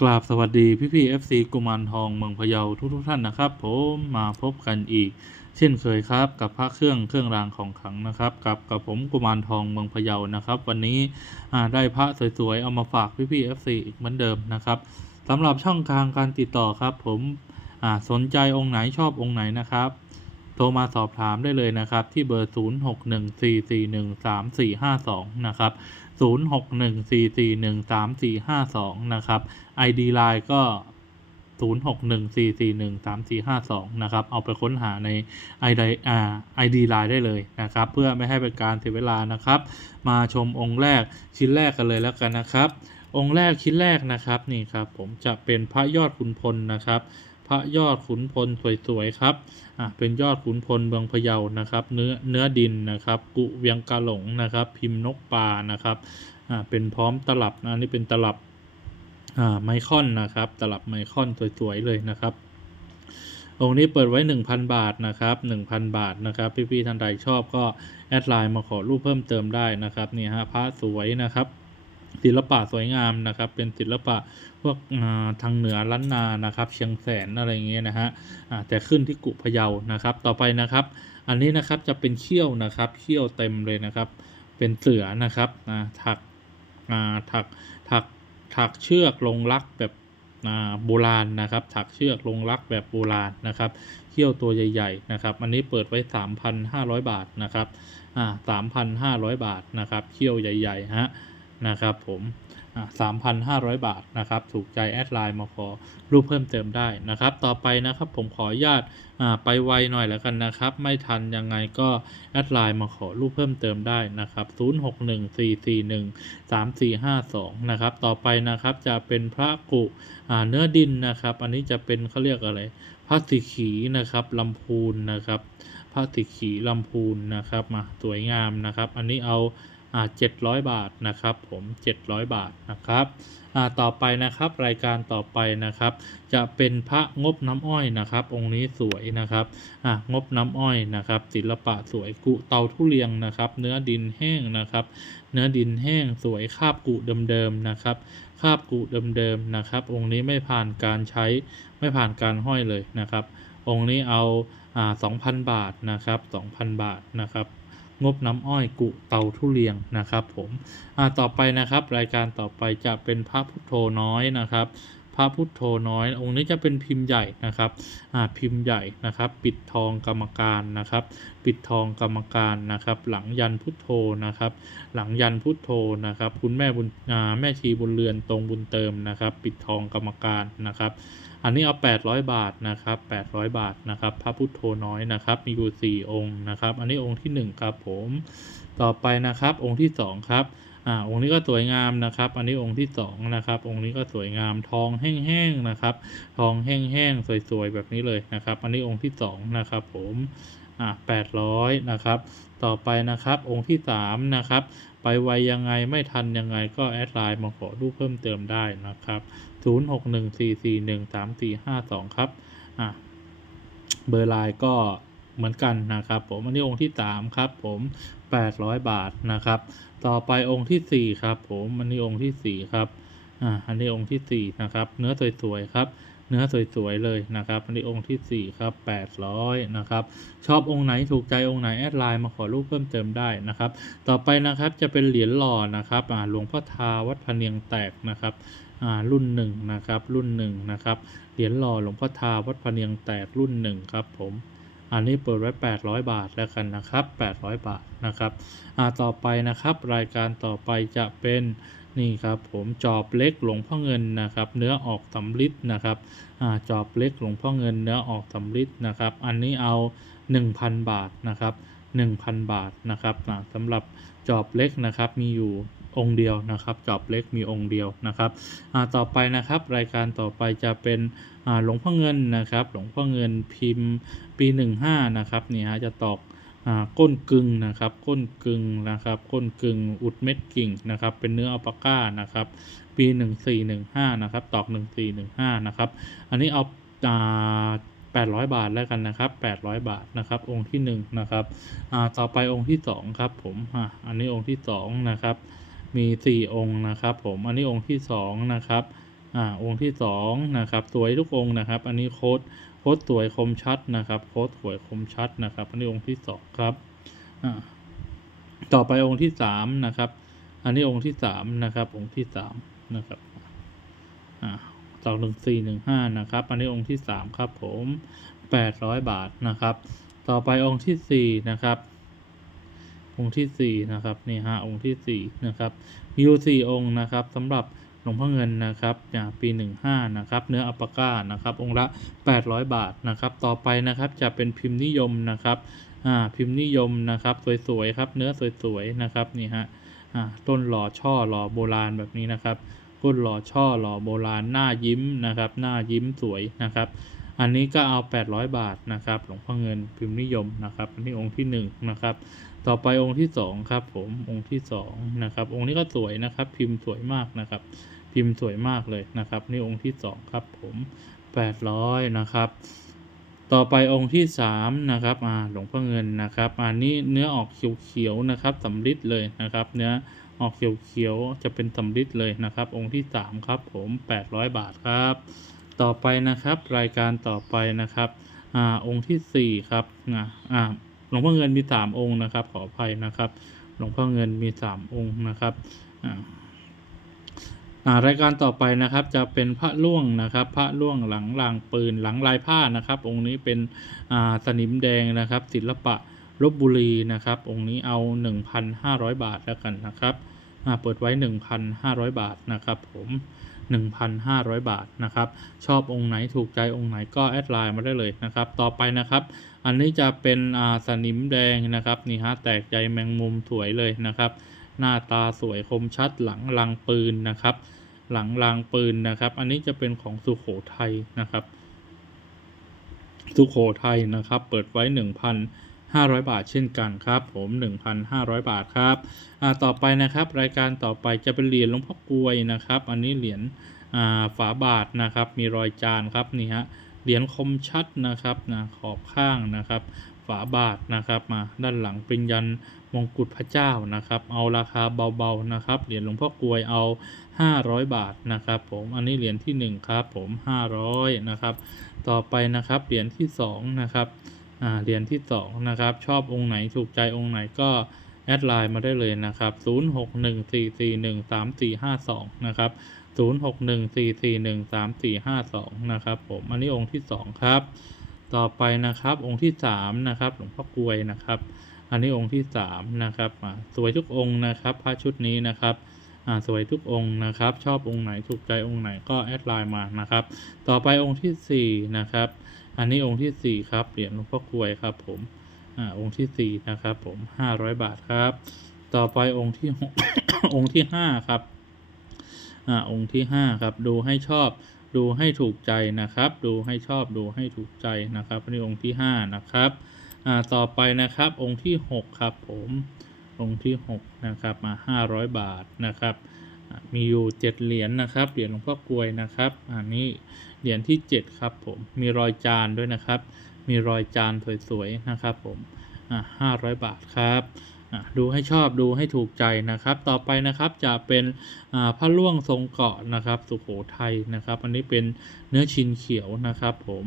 กราบสวัสดีพี่พี่เอฟซีกุมารทองเมืองพะเยาทุกทุกท่านนะครับ ผมมาพบกันอีก เช่นเคยครับ กับพระเครื่องเครื่องรางของขลังนะครับกับกับผมกุมารทองเมืองพะเยานะครับ วันนี้อ่าได้พระสวยๆเอามาฝากพี่พี่เอฟซีอีกเหมือนเดิมนะครับสำหรับช่องทางการติดต่อครับ ผมอ่าสนใจองค์ไหนชอบองค์ไหนนะครับ โทรมาสอบถามได้เลยนะครับ ที่เบอร์ 0614413452 นะครับ 0614413452 นะครับ ID Line ก็ 0614413452 นะครับ เอาไปค้นหาใน ID อ่า ID Line ได้เลยนะครับ เพื่อไม่ให้เป็นการเสียเวลานะครับ มาชมองค์แรกชิ้นแรกกันเลยแล้วกันนะครับ องค์แรกชิ้นแรกนะครับนี่ครับผมจะเป็นพระยอดขุนพลนะครับ ระยอดขุนพลสวยๆครับอะเป็นยอดขุนพลเมืองพะเยานะครับ เนื้อเนื้อดินนะครับ กุเวียงกาหลงนะครับ พิมพ์นกปลานะครับอ่าเป็นพร้อมตลับนะนนี่เป็นตลับอ่าไมคอนนะครับ ตลับไมคอนสวยๆเลยนะครับองค์นี้เปิดไว้ 1,000 บาทนะครับ 1,000 บาทนะครับ พี่ๆท่านใดชอบก็แอดไลน์มาขอรูปเพิ่มเติมได้นะครับนี่ฮะพระสวยนะครับ ศิลปะสวยงามนะครับ เป็นศิลปะพวกทางเหนือล้านนานะครับ เชียงแสนอะไรเงี้ยนะฮะแต่ขึ้นที่กุพะเยานะครับ ต่อไปนะครับ อันนี้นะครับจะเป็นเขี้ยวนะครับเขี้ยวเต็มเลยนะครับ เป็นเสือนะครับถักถักถักถักเชือกลงรักแบบโบราณนะครับ ถักเชือกลงรักแบบโบราณนะครับเขี้ยวตัวใหญ่ ๆ นะครับ อันนี้เปิดไว้ 3,500 บาทนะครับอ่า3,500 บาทนะครับเขี้ยวใหญ่ๆฮะ นะครับผมสามพันห้าร้อยบาทนะครับ ถูกใจแอดไลน์มาขอรูปเพิ่มเติมได้นะครับ ต่อไปนะครับผมขออนุญาตไปไวหน่อยแล้วกันนะครับ ไม่ทันยังไงก็แอดไลน์มาขอรูปเพิ่มเติมได้นะครับ 0 6 1 4 4 1 3 4 5 2 นะครับ ต่อไปนะครับจะเป็นพระกุเนื้อดินนะครับ อันนี้จะเป็นเขาเรียกอะไรพระสิขีนะครับลำพูนนะครับพระสิขีลำพูนนะครับมาสวยงามนะครับ อันนี้เอา อ่า700บาทนะครับผม700บาทนะครับต่อไปนะครับรายการต่อไปนะครับ จะเป็นพระงบน้ำอ้อยนะครับ องค์นี้สวยนะครับงบน้ำอ้อยนะครับ ศิลปะสวยกุเตาทุเรียงนะครับ เนื้อดินแห้งนะครับ เนื้อดินแห้งสวยคาบกุเดิมๆนะครับคาบกุเดิมๆนะครับ องค์นี้ไม่ผ่านการใช้ไม่ผ่านการห้อยเลยนะครับ องค์นี้เอาอ่า2,000บาทนะครับ2,000บาทนะครับ งบน้ำอ้อยกุเตาทุเรียงนะครับผมต่อไปนะครับรายการต่อไปจะเป็นพระพุทโธน้อยนะครับพระพุทโธน้อย องค์นี้จะเป็นพิมพ์ใหญ่นะครับพิมพ์ใหญ่นะครับ ปิดทองกรรมการนะครับ ปิดทองกรรมการนะครับ หลังยันพุทโธนะครับ หลังยันพุทโธนะครับ คุณแม่บุญอาแม่ชีบุญเรือนตรงบุญเติมนะครับ ปิดทองกรรมการนะครับ อันนี้เอา 800 บาทนะครับ 800 บาทนะครับ พระพุทโธน้อยนะครับ มีอยู่ 4 องค์นะครับ อันนี้องค์ที่ 1 ครับผม ต่อไปนะครับ องค์ที่ 2 ครับ อ่า องค์นี้ก็สวยงามนะครับ อันนี้องค์ที่ 2 นะครับ องค์นี้ก็สวยงาม ทองแห้งๆนะครับ ทองแห้งๆ สวยๆ แบบนี้เลยนะครับ อันนี้องค์ที่ 2 นะครับผม อ่า800นะครับ ต่อไปนะครับองค์ที่ 3 นะครับ ไปไวยังไงไม่ทันยังไงก็แอดไลน์มาขอรูปเพิ่มเติมได้นะครับ 0614413452 ครับอะเบอร์ไลน์ก็เหมือนกันนะครับผมอันนี้องค์ที่ 3 ครับผม800 บาทนะครับ ต่อไปองค์ที่ 4 ครับผมอันนี้องค์ที่ 4 ครับอ่าอันนี้องค์ที่ 4 นะครับ เนื้อสวยๆครับ เนื้อสวยๆเลยนะครับอันนี้องค์ที่ 4 ครับ 800 นะครับ ชอบองค์ไหนถูกใจองค์ไหนแอดไลน์มาขอรูปเพิ่มเติมได้นะครับ ต่อไปนะครับจะเป็นเหรียญหล่อนะครับอ่าหลวงพ่อทาวัดพเนียงแตกนะครับอ่ารุ่นหนึ่งนะครับรุ่นหนึ่งนะครับเหรียญหล่อหลวงพ่อทาวัดพเนียงแตกรุ่นหนึ่งครับผมอันนี้เปิดไว้ 800 บาทแล้วกันนะครับ 800 บาทนะครับอ่าต่อไปนะครับ รายการต่อไปจะเป็น นี่ครับผมจอบเล็กหลวงพ่อเงินนะครับ เนื้อออกสำลิดนะครับอจอบเล็กหลวงพ่อเงินเนื้อออกสำลิดนะครับ อันนี้เอา 1,000 บาทนะครับ 1,000 บาทนะครับสำหรับจอบเล็กนะครับมีอยู่องค์เดียวนะครับ จอบเล็กมีองค์เดียวนะครับต่อไปนะครับรายการต่อไปจะเป็นหลวงพ่อเงินนะครับ หลวงพ่อเงินพิมพ์ปี 15นะครับนี่ฮะจะตอก ก้นกึ่งนะครับก้นกึ่งนะครับก้นกึ่งอุดเม็ดกิ่งนะครับเป็นเนื้ออัลปาก้านะครับปี1415นะครับตอก 1415นะครับอันนี้เอาอา800 บาทแล้วกันนะครับ 800 บาทนะครับองค์ที่1นะครับต่อไปองค์ที่2ครับผมอ,อันนี้องค์ที่2นะครับมี 4 องค์นะครับผมอันนี้องค์ที่2นะครับอ่าองค์ที่สองนะครับสวยทุกองค์นะครับ อันนี้โค้ด โค้ดสวยคมชัดนะครับโค้ดสวยคมชัดนะครับอันนี้องค์ที่สองครับอ่าต่อไปองค์ที่สามนะครับ อันนี้องค์ที่สามนะครับ องค์ที่สามนะครับอ่าสองหนึ่งสี่หนึ่งห้านะครับ อันนี้องค์ที่สามครับผมแปดร้อยบาทนะครับ ต่อไปองค์ที่สี่นะครับ องค์ที่สี่นะครับนี่ฮะองค์ที่สี่นะครับมีอยู่สี่องค์นะครับสำหรับ หลวงพ่อเงินนะครับอย่างปีหนึ่งห้านะครับเนื้ออัปปาก้านะครับองค์ละแปดร้อยบาทนะครับต่อไปนะครับจะเป็นพิมพ์นิยมนะครับอ่าพิมพ์นิยมนะครับสวยๆครับเนื้อสวยๆนะครับนี่ฮะอ่าต้นหล่อช่อหล่อโบราณแบบนี้นะครับก้นหล่อช่อหล่อโบราณหน้ายิ้มนะครับหน้ายิ้มสวยนะครับ อันนี้ก็เอา 800 บาทนะครับ หลวงพ่อเงินพิมพ์นิยมนะครับ อันนี้องค์ที่หนึ่งนะครับ ต่อไปองค์ที่สองครับ ผมองค์ที่สองนะครับ องค์นี้ก็สวยนะครับ พิมพ์สวยมากนะครับ พิมพ์สวยมากเลยนะครับ นี่องค์ที่สองครับ ผม 800นะครับ ต่อไปองค์ที่สามนะครับอ่าหลวงพ่อเงินนะครับอันนี้เนื้อออกเขียวๆนะครับสำริดเลยนะครับ เนื้อออกเขียวๆจะเป็นสำริดเลยนะครับ องค์ที่สามครับ ผม 800 บาทครับ ต่อไปนะครับ รายการต่อไปนะครับอ่าองค์ที่สี่ครับอ่าอ่าหลวงพ่อเงินมีสามองค์นะครับ ขออภัยนะครับ หลวงพ่อเงินมีสามองค์นะครับอ่ารายการต่อไปนะครับจะเป็นพระล่วงนะครับ พระล่วงหลังรางปืนหลังลายผ้านะครับ องค์นี้เป็นอ่าสนิมแดงนะครับ ศิลปะลบบุรีนะครับ องค์นี้เอา 1,500 บาทแล้วกันนะครับอ่ เปิดไว้ 1,500 บาทนะครับผม1,500 บาทนะครับ ชอบองค์ไหนถูกใจองค์ไหนก็แอดไลน์มาได้เลยนะครับ ต่อไปนะครับ อันนี้จะเป็นอ่าสนิมแดงนะครับนี่ฮะแตกใยแมงมุมสวยเลยนะครับ หน้าตาสวยคมชัดหลังรางปืนนะครับ หลังรางปืนนะครับ อันนี้จะเป็นของสุโขทัยนะครับ สุโขทัยนะครับ เปิดไว้ 500 บาทเช่นกันครับผม 1,500 บาทครับต่อไปนะครับ รายการต่อไปจะเป็นเหรียญหลวงพ่อกลวยนะครับ อันนี้เหรียญฝาบาทนะครับ มีรอยจานครับนี่ฮะเหรียญคมชัดนะครับนะขอบข้างนะครับ ฝาบาทนะครับมาด้านหลังเป็นยันมงกุฎพระเจ้านะครับ เอาราคาเบาๆนะครับเหรียญหลวงพ่อกลวยเอา 500 บาทนะครับผมอันนี้เหรียญที่หนึ่งครับผม 500นะครับต่อไปนะครับเหรียญที่สองนะครับ เหรียญที่สองนะครับ ชอบองค์ไหนถูกใจองค์ไหนก็แอดไลน์มาได้เลยนะครับ 0614413452 นะครับ 0614413452 นะครับผม อันนี้องค์ที่สองครับ ต่อไปนะครับองค์ที่สามนะครับหลวงพ่อกลวยนะครับ อันนี้องค์ที่สามนะครับสวยทุกองค์นะครับพระชุดนี้นะครับอ่าสวยทุกองค์นะครับ ชอบองค์ไหนถูกใจองค์ไหนก็แอดไลน์มานะครับ ต่อไปองค์ที่สี่นะครับ อันนี้องค์ที่สี่ครับเหรียญหลวงพ่อกลวยครับผมอ่าองค์ที่สี่นะครับผมห้าร้อยบาทครับ ต่อไปองค์ที่หกองค์ที่ห้าครับอ่าองค์ที่ห้าครับ ดูให้ชอบดูให้ถูกใจนะครับ ดูให้ชอบดูให้ถูกใจนะครับนนี้องค์ที่ห้านะครับอ่าต่อไปนะครับองค์ที่หกครับผมองค์ที่หกนะครับมาห้าร้อยบาทนะครับ มีอยู่เจ็ดเหรียญนะครับ เหรียญหลวงพ่อกลวยนะครับอันนี้เหรียญที่เจ็ดครับผม มีรอยจานด้วยนะครับ มีรอยจานสวยๆนะครับผมอ่าห้าร้อยบาทครับอะดูให้ชอบดูให้ถูกใจนะครับ ต่อไปนะครับจะเป็นอ่าผ้าล่วงทรงเกาะนะครับ สุโขทัยนะครับ อันนี้เป็นเนื้อชินเขียวนะครับ ผม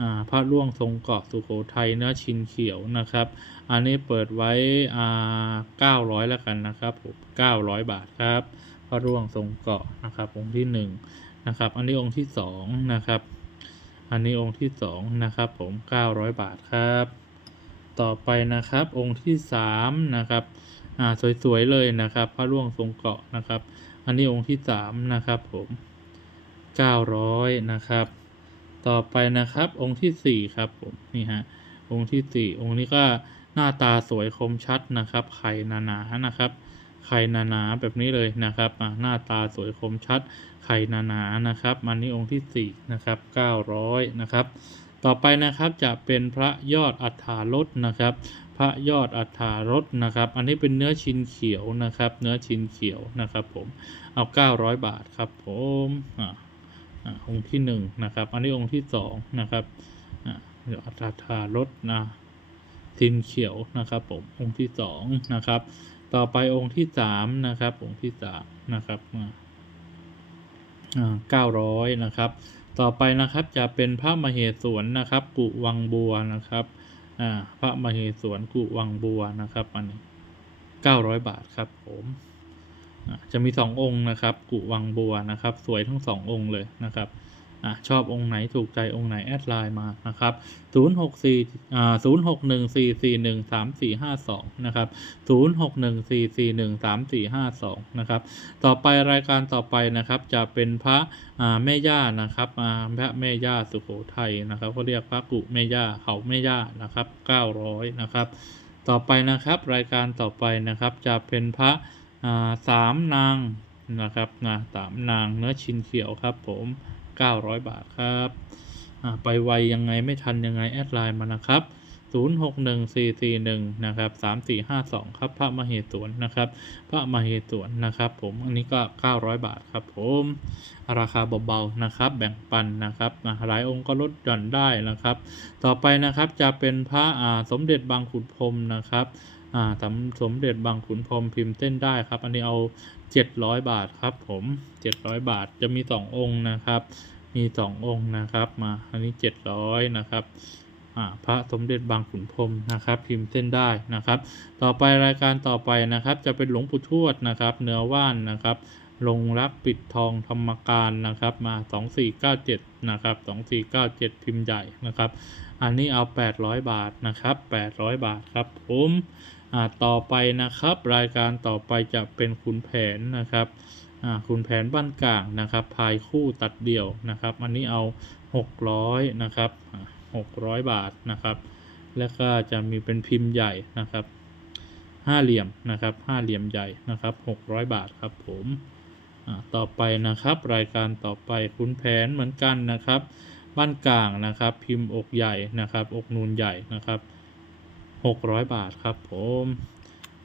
อ่าผ้าล่วงทรงเกาะสุโขทัยเนื้อชินเขียวนะครับ อันนี้เปิดไว้อ่าเก้าร้อยแล้วกันนะครับผมเก้าร้อยบาทครับ ผ้าล่วงทรงเกาะนะครับ องค์ที่หนึ่งนะครับ อันนี้องค์ที่สองนะครับ อันนี้องค์ที่สองนะครับผมเก้าร้อยบาทครับ ต่อไปนะครับองค์ที่สามนะครับอ่าสวยๆเลยนะครับ พระร่วงทรงเกาะนะครับ อันนี้องค์ที่สามนะครับผมเก้าร้อยนะครับ ต่อไปนะครับองค์ที่สี่ครับผมนี่ฮะองค์ที่สี่องค์นี้ก็หน้าตาสวยคมชัดนะครับ ไข่หนาๆนะครับ ไข่หนาๆแบบนี้เลยนะครับหน้าตาสวยคมชัดไข่หนาๆนะครับอันนี้องค์ที่สี่นะครับเก้าร้อยนะครับต่อไปนะครับจะเป็นพระยอดอัฏฐารสนะครับ พระยอดอัฏฐารสนะครับ อันนี้เป็นเนื้อชินเขียวนะครับ เนื้อชินเขียวนะครับ ผมเอา 900 บาทครับผมอ่าอ่าองค์ที่หนึ่งนะครับ อันนี้องค์ที่สองนะครับอ่ายอดอัฏฐารสนะชินเขียวนะครับ ผมองค์ที่สองนะครับ ต่อไปองค์ที่สามนะครับ องค์ที่สามนะครับเก้าร้อยนะครับ ต่อไปนะครับจะเป็นพระมเหสวนนะครับ กุวังบัวนะครับพระมเหสวนกุวังบัวนะครับอันนี้เก้าร้อยบาทครับผมจะมีสององค์นะครับ กุวังบัวนะครับ สวยทั้งสององค์เลยนะครับ อ่าชอบองค์ไหนถูกใจองค์ไหนแอดไลน์มานะครับศูนย์หกสี่อ่าศูนย์หกหนึ่งสี่สี่หนึ่งสามสี่ห้าสองนะครับศูนย์หกหนึ่งสี่สี่หนึ่งสามสี่ห้าสองนะครับ ต่อไปรายการต่อไปนะครับจะเป็นพระอ่าแม่ย่านะครับอ่าพระแม่ย่าสุโขทัยนะครับเขาเรียกพระกุแม่ย่าเขาแม่ย่านะครับ 900 นะครับ ต่อไปนะครับรายการต่อไปนะครับจะเป็นพระอ่าสามนางนะครับนะสามนางเนื้อชินเขียวครับผม 900 บาทครับอ่าไปไวยังไงไม่ทันยังไงแอดไลน์มานะครับ 061441นะครับ3452 ครับพระมเหสวนนะครับ พระมเหสวนนะครับ ผมอันนี้ก็ 900 บาทครับผมราคาเบาๆนะครับ แบ่งปันนะครับอ่าหลายองค์ก็ลดหย่อนได้นะครับ ต่อไปนะครับจะเป็นพระอ่าสมเด็จบางขุนพรมนะครับอ่าสมสมเด็จบางขุนพรมพิมพ์เต้นได้ครับ อันนี้เอา 700 บาทครับผม700 บาทจะมี 2 องค์นะครับ มี 2 องค์นะครับมาอันนี้ 700 นะครับอ่าพระสมเด็จบางขุนพรมนะครับ พิมพ์เส้นได้นะครับ ต่อไปรายการต่อไปนะครับ จะเป็นหลวงปู่ทวดนะครับ เนื้อว่านนะครับลงรักปิดทองธรรมการนะครับมา 2497นะครับ2497 พิมพ์ใหญ่นะครับ อันนี้เอา 800 บาทนะครับ 800 บาทครับผม ต่อไปนะครับ รายการต่อไปจะเป็นขุนแผนนะครับอ่าขุนแผนบ้านกลางนะครับ พายคู่ตัดเดี่ยวนะครับ อันนี้เอา 600นะครับ600 บาทนะครับ แล้วก็จะมีเป็นพิมพ์ใหญ่นะครับห้าเหลี่ยมนะครับห้าเหลี่ยมใหญ่นะครับ 600 บาทครับผมต่อไปนะครับ รายการต่อไปขุนแผนเหมือนกันนะครับ บ้านกลางนะครับ พิมพ์อกใหญ่นะครับ อกนูนใหญ่นะครับ 600 บาทครับผม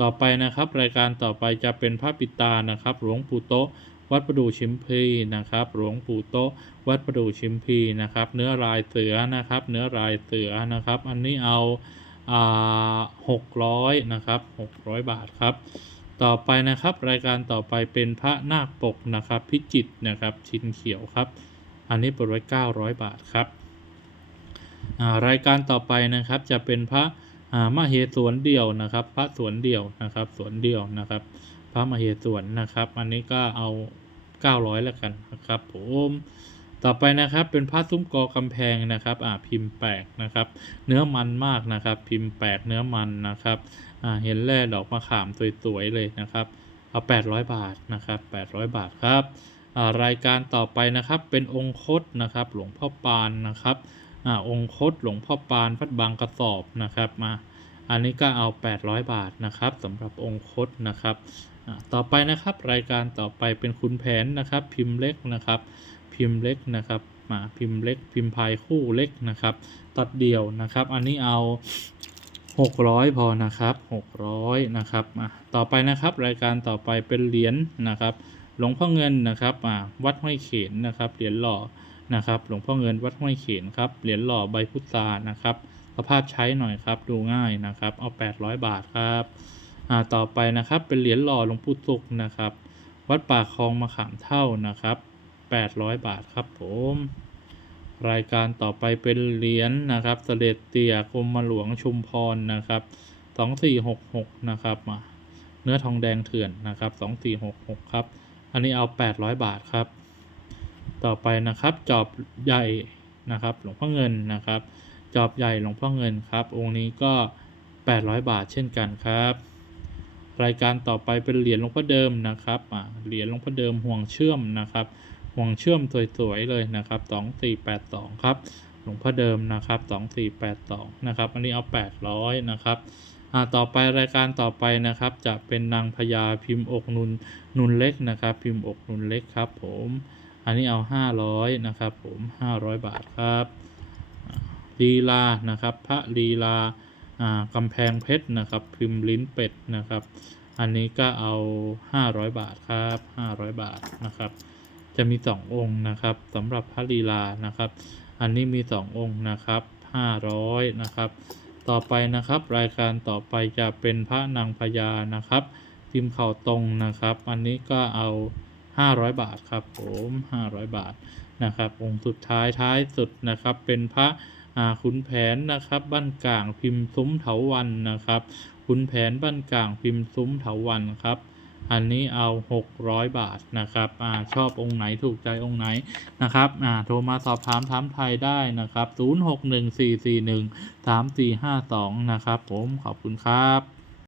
ต่อไปนะครับ รายการต่อไปจะเป็นพระปิตานะครับ หลวงปู่โตวัดประดู่ชิมพีนะครับ หลวงปู่โตวัดประดู่ชิมพีนะครับ เนื้อลายเสือนะครับ เนื้อลายเสือนะครับ อันนี้เอาอ่า600นะครับ600บาทครับ ต่อไปนะครับ รายการต่อไปเป็นพระนาคปกนะครับ พิจิตนะครับ ชินเขียวครับ อันนี้เปิดไว้900บาทครับรายการต่อไปนะครับจะเป็นพระ อ่ามาเหสวนเดี่ยวนะครับ พระสวนเดี่ยวนะครับสวนเดี่ยวนะครับ พระมาเหสวนนะครับ อันนี้ก็เอา 900 แล้วกันนะครับผมต่อไปนะครับเป็นผ้าซุ้มกอกำแพงนะครับอ่าพิมพ์แปลกนะครับ เนื้อมันมากนะครับ พิมพ์แปลกเนื้อมันนะครับอ่าเห็นแร่ดอกมะขามสวยๆเลยนะครับเอา800 บาทนะครับ800 บาทครับอ่ารายการต่อไปนะครับเป็นองค์คตนะครับ หลวงพ่อปานนะครับ อ่าองคตหลวงพ่อปานพัดบางกระสอบนะครับมาอันนี้ก็เอา 800 บาทนะครับสำหรับองคตนะครับต่อไปนะครับรายการต่อไปเป็นคุณแผนนะครับ พิมพ์เล็กนะครับ พิมพ์เล็กนะครับมาพิมพ์เล็ก พิมพ์พายคู่เล็กนะครับ ตัดเดี่ยวนะครับ อันนี้เอา 600 พอนะครับ 600 นะครับอะต่อไปนะครับรายการต่อไปเป็นเหรียญนะครับ หลวงพ่อเงินนะครับอ่าวัดห้วยเขนนะครับเหรียญหล่อ นะครับ หลวงพ่อเงินวัดห้วยเขนครับ เหรียญหล่อใบพุทรานะครับ สภาพใช้หน่อยครับ ดูง่ายนะครับ เอา 800 บาทครับอ่าต่อไปนะครับเป็นเหรียญหล่อหลวงปู่สุกนะครับ วัดป่าคลองมะขามเท่านะครับ 800 บาทครับผม รายการต่อไปเป็นเหรียญนะครับ เสด็จเตี่ยกรมหลวงชุมพรนะครับ2466นะครับมาเนื้อทองแดงเถื่อนนะครับ2466ครับ อันนี้เอา 800 บาทครับ ต่อไปนะครับ จอบใหญ่นะครับ หลวงพ่อเงินนะครับ จอบใหญ่หลวงพ่อเงินครับ องค์นี้ก็ 800 บาทเช่นกันครับ รายการต่อไปเป็นเหรียญหลวงพ่อเดิมนะครับเหรียญหลวงพ่อเดิมห่วงเชื่อมนะครับ ห่วงเชื่อมสวยๆเลยนะครับ2482ครับ หลวงพ่อเดิมนะครับ2482นะครับ อันนี้เอา 800นะครับต่อไปรายการต่อไปนะครับจะเป็นนางพญาพิมพ์อกนุนนุนเล็กนะครับ พิมพ์อกนุนเล็กครับผม อันนี้เอา 500 นะครับผม 500 บาทครับลีลานะครับ พระลีลาอ่ากำแพงเพชรนะครับ พิมพ์ลิ้นเป็ดนะครับ อันนี้ก็เอา 500 บาทครับ 500 บาทนะครับ จะมี 2 องค์นะครับสำหรับพระลีลานะครับ อันนี้มี 2 องค์นะครับ 500 นะครับ ต่อไปนะครับรายการต่อไปจะเป็นพระนางพญานะครับพิมพ์เข่าตรงนะครับ อันนี้ก็เอา 500 บาทครับผม500 บาทนะครับ องค์สุดท้ายท้ายสุดนะครับ เป็นพระขุนแผนนะครับบ้านกลางพิมพ์ซุ้มเถาวันนะครับขุนแผนบ้านกลางพิมพ์ซุ้มเถาวันครับอันนี้เอา 600 บาทนะครับอ่าชอบองค์ไหนถูกใจองค์ไหนนะครับอ่าโทรมาสอบถามถามไทยได้นะครับ 0614413452 นะครับผมขอบคุณครับ